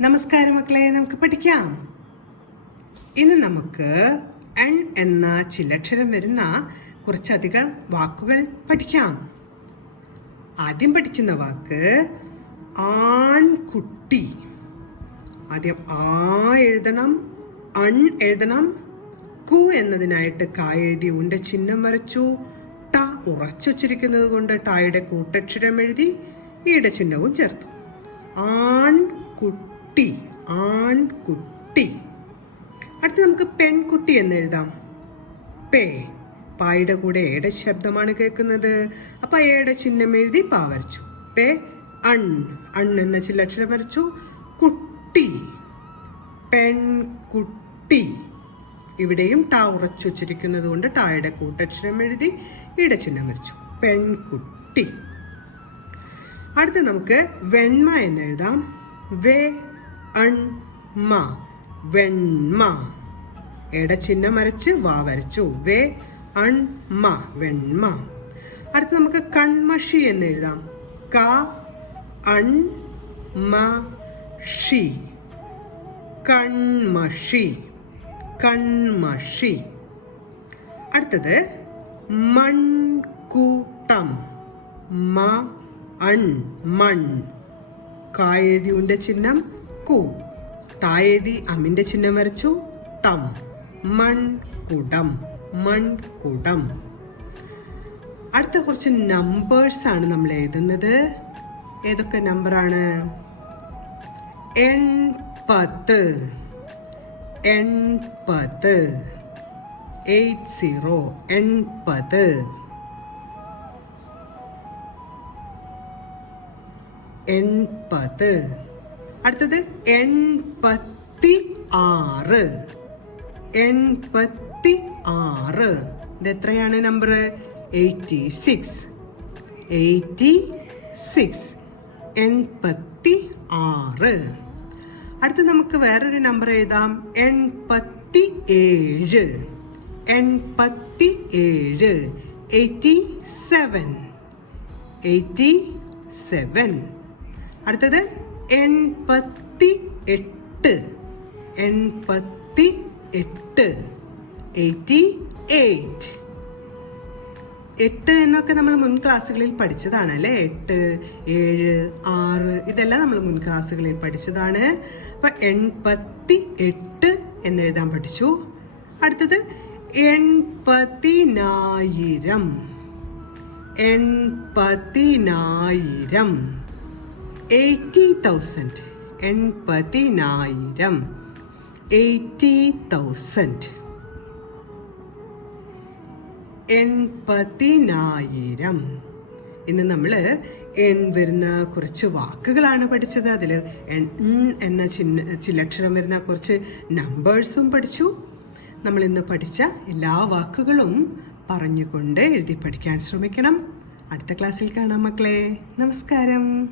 നമസ്കാരം മക്കളെ, നമുക്ക് പഠിക്കാം. ഇന്ന് നമുക്ക് എൺ എന്ന ചില്ലക്ഷരം വരുന്ന കുറച്ചധികം വാക്കുകൾ പഠിക്കാം. ആദ്യം പഠിക്കുന്ന വാക്ക് ആൺകുട്ടി. ആദ്യം ആ എഴുതണം, അൺ എഴുതണം. കു എന്നതിനായിട്ട് കാ എഴുതി ഉണ്ട ചിഹ്നം വരച്ചു. ട ഉറച്ചുവച്ചിരിക്കുന്നത് കൊണ്ട് ടായുടെ കൂട്ടക്ഷരം എഴുതി ഈയുടെ ചിഹ്നവും ചേർത്തു. ആൺകുട്ടി, ആൺകുട്ടി. അടുത്ത് നമുക്ക് പെൺകുട്ടി എന്ന് എഴുതാം. പേ, പായുടെ കൂടെ ഏടെ ശബ്ദമാണ് കേൾക്കുന്നത്. അപ്പൊ ഏടെ ചിഹ്നം എഴുതി പാ വരച്ചു. പേ അൺ, അൺ എന്ന ചില്ലക്ഷരം വരച്ചു. കുട്ടി, പെൺകുട്ടി. ഇവിടെയും ടാ ഉറച്ചു വച്ചിരിക്കുന്നത് കൊണ്ട് ടായുടെ കൂട്ടക്ഷരം എഴുതി ഈടെ ചിഹ്നം വരച്ചു. പെൺകുട്ടി. അടുത്ത് നമുക്ക് വെണ്മ എന്ന് എഴുതാം. വേ അൺ മ, വെണ്മ. എടെ ചിഹ്നം വരച്ച് വാ വരച്ചു. വേ അൺ മ, വെണ്മ. അടുത്ത് നമുക്ക് കൺമഷി എന്ന് എഴുതാം. ക അൺ മ ഷി, കൺമഷി, കൺമഷി. അടുത്തത് മൺകൂട്ടം. മ അൺ, മൺ. കാ എഴുതി ഉണ്ട ചിഹ്നം കു, ടാ എഴുതി അമ്മിന്റെ ചിഹ്നം വരച്ചു. ടം, മൺകുടം, മൺകുടം. അടുത്ത കുറച്ച് നമ്പേഴ്സ് ആണ് നമ്മൾ എഴുതുന്നത്. ഏതൊക്കെ നമ്പറാണ്? 80, 80, 80, 80. 80. അടുത്തത് 86, 86. ഇത് എത്രയാണ് നമ്പർ? 86, 86, 86. അടുത്ത് നമുക്ക് വേറൊരു നമ്പർ എഴുതാം. 87, 87, 87, 87. അടുത്തത് 88, 88, 88. 8 എന്നൊക്കെ നമ്മൾ മുൻ ക്ലാസ്സുകളിൽ പഠിച്ചതാണ് അല്ലേ? 8, 7, 6 ഇതെല്ലാം നമ്മൾ മുൻ ക്ലാസ്സുകളിൽ പഠിച്ചതാണ്. അപ്പൊ 88 എന്നെഴുതാൻ പഠിച്ചു. അടുത്തത് 80,000, 80,000, 80,000, 80,000, 80,000, 80,000. ഇന്ന് നമ്മൾ എൺ വരുന്ന കുറച്ച് വാക്കുകളാണ് പഠിച്ചത്. അതിൽ എന്ന ചില്ലക്ഷരം വരുന്ന കുറച്ച് നമ്പേഴ്സും പഠിച്ചു. നമ്മൾ ഇന്ന് പഠിച്ച എല്ലാ വാക്കുകളും പറഞ്ഞുകൊണ്ട് എഴുതി പഠിക്കാൻ ശ്രമിക്കണം. അടുത്ത ക്ലാസ്സിൽ കാണാം മക്കളെ. നമസ്കാരം.